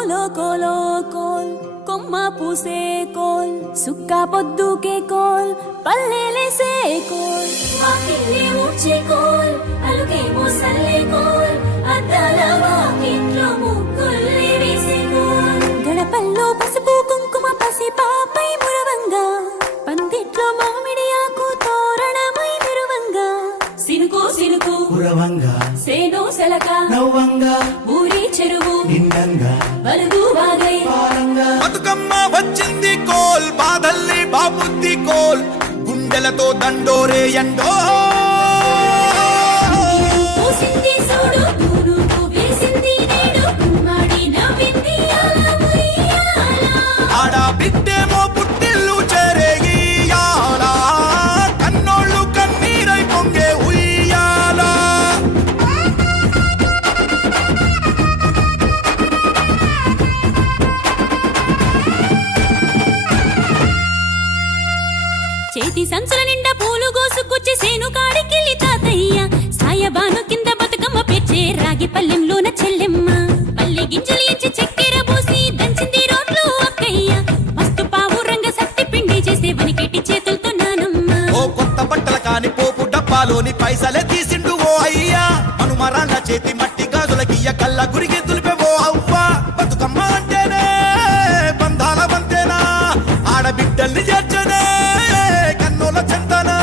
కోలో కోలో coal కొమ్మ పూసే coal సుక్క పొద్దుకే coal పల్లెలేసే coal వాకిల్లే ఊడ్చే coal అలుకేమో Salle coal అద్దాల వాకిట్లో ముగ్గుల్ని వేసే కోల్ గడపల్లో పసుపు కుంకుమ పసి పాపై మురవంగా పందిట్లో మామిడి ఆకు తోరణమై మెరువంగా సినుకు సినుకు కురవంగా సేను సెలక నవ్వంగా ఊరి చెరువు నిండంగా బలుగు వాగై బతుకమ్మ వచ్చింది కోల్ బాధల్ని బాబుద్ది కోల్ గుండెలతో దండోరే ఎండో పూసింది చూడు తూనుకు వేసింది నేడు కుమ్మాడి నవ్వింది ఆల ఉయ్యాల ఆడ బిడ్డేమో పుట్టిల్లు చేరేగియాల కన్నోళ్ళు కన్నీరై పొంగే ఉయ్యాల చేతి సంచుల నిండా పూలు గోసుకొచ్చి సేను కాడికెళ్ళి తాతయ్య సాయబాను కింద బతుకమ్మ పేర్చే రాగి పల్లెంలోన చెల్లెమ్మ పల్లె గింజలు ఎంచి చక్కెర పోసి దంచింది రోడ్లు అక్కయ్య మస్తు పావు రంగ సత్తి పిండి చేసే వనికెట్టి చేతులతో నానమ్మ ఓ కొత్త బట్టల కాని పోపు డబ్బాలోని పైసలే తీసిండు ఓ అయ్యా మనుమరాళ్ళ చేతి మట్టి గాజులకియ్య కళ్ళ గురిగి తులిపే ఓ అవ్వ బతుకమ్మ అంటేనే బంధాల వంతేనా ఆడబిడ్డల్ని చేర్చనే కన్నుల చెంతనా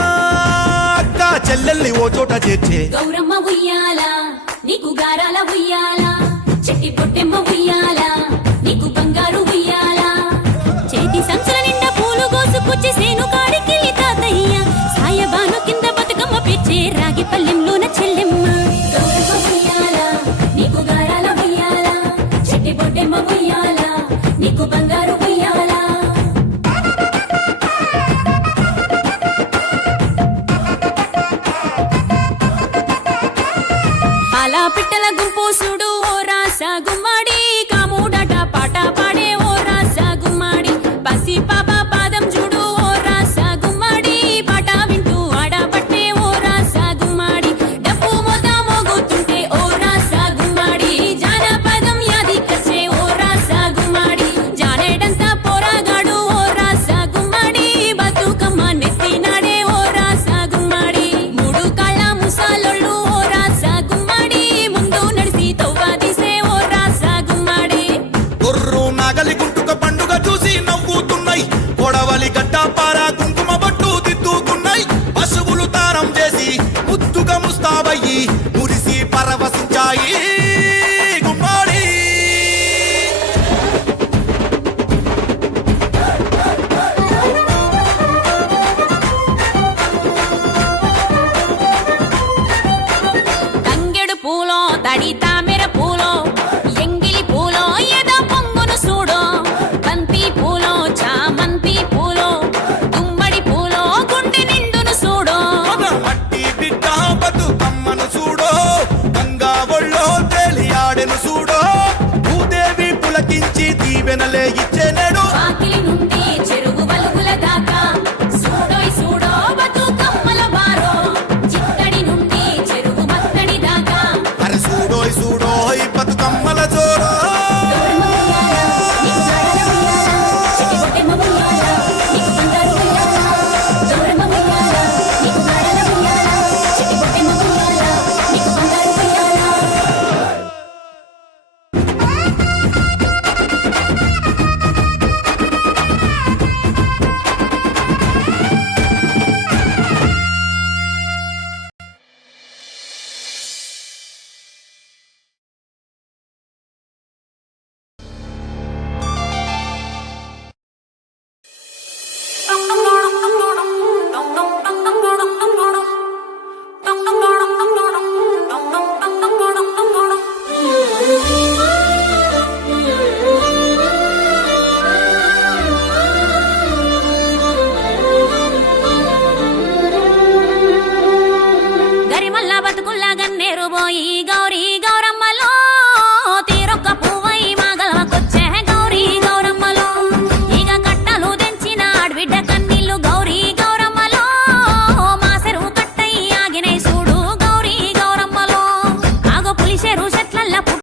అక్క చెల్లెల్ని ఓ చోట చేర్చే గౌరమ్మ ఉయ్యాల నీకు గారాల ఉయ్యాల చెట్టి పొట్టెమ్మ ఉయ్యాల నీకు బంగారు ఉయ్యాల చేతి సంచుల నిండా పూలు గోసుకొచ్చి సేను కాడికెళ్ళి తాతయ్య సాయబాను కింద బతుకమ్మ పెచ్చే రాగి పల్లెంలోన చెల్లెమ్మ గౌరమ్మ ఉయ్యాల నీకు గారాల ఉయ్యాల చెట్టి పొట్టెమ్మ ఉయ్యాల నీకు బంగారు ఉయ్యాల పాలా పిట్టల గుంపు చూడు ఓ రాస గుమ్మాడి కాముడట పాట పాడే ఓ రాస గుమ్మాడి పసి పాప పాదం చూడు ఓ రాస గుమ్మాడి పాట వింటూ ఆడబట్టే ఓ రాస గుమ్మాడి డప్పు మోత మోగుతుంటే ఓ రాస గుమ్మాడి జానపదం యాదికొచ్చే ఓ రాస గుమ్మాడి జానేడంతా పోరాగాడు ఓ రాస గుమ్మాడి బతుకమ్మ నెత్తినాడే ఓ రాస గుమ్మాడి మూడు కాళ్ళ ముసాలొళ్ళు ఓ రాస గుమ్మాడి ముందు నడిసి తవ్వాదిసే ఓ రాస గుమ్మాడి గొర్రు నాగలి గుంటుక పండుగ చూసి నవ్వుతున్నాయి కొడవలి గడ్డ పార కుంకుమ బట్టు దిద్దుకున్నాయి పశువులు తారం చేసి ముద్దుగా ముస్తాబయ్యి మురిసి పరవశించాయి గుమ్మాడి తంగెడు పూలో తడి తామెర పూలో ఎంగిలి పూలో ఎద పొంగును చూడో బంతి పూలో చామంతి పూలో గుమ్మడి పూలో గుండె నిండును చూడో మట్టి బిడ్డ బతుకమ్మను చూడో గంగా ఒళ్ళో తేలియాడెను చూడో భూదేవి పులకించి దీవెనలే ఇచ్చెనే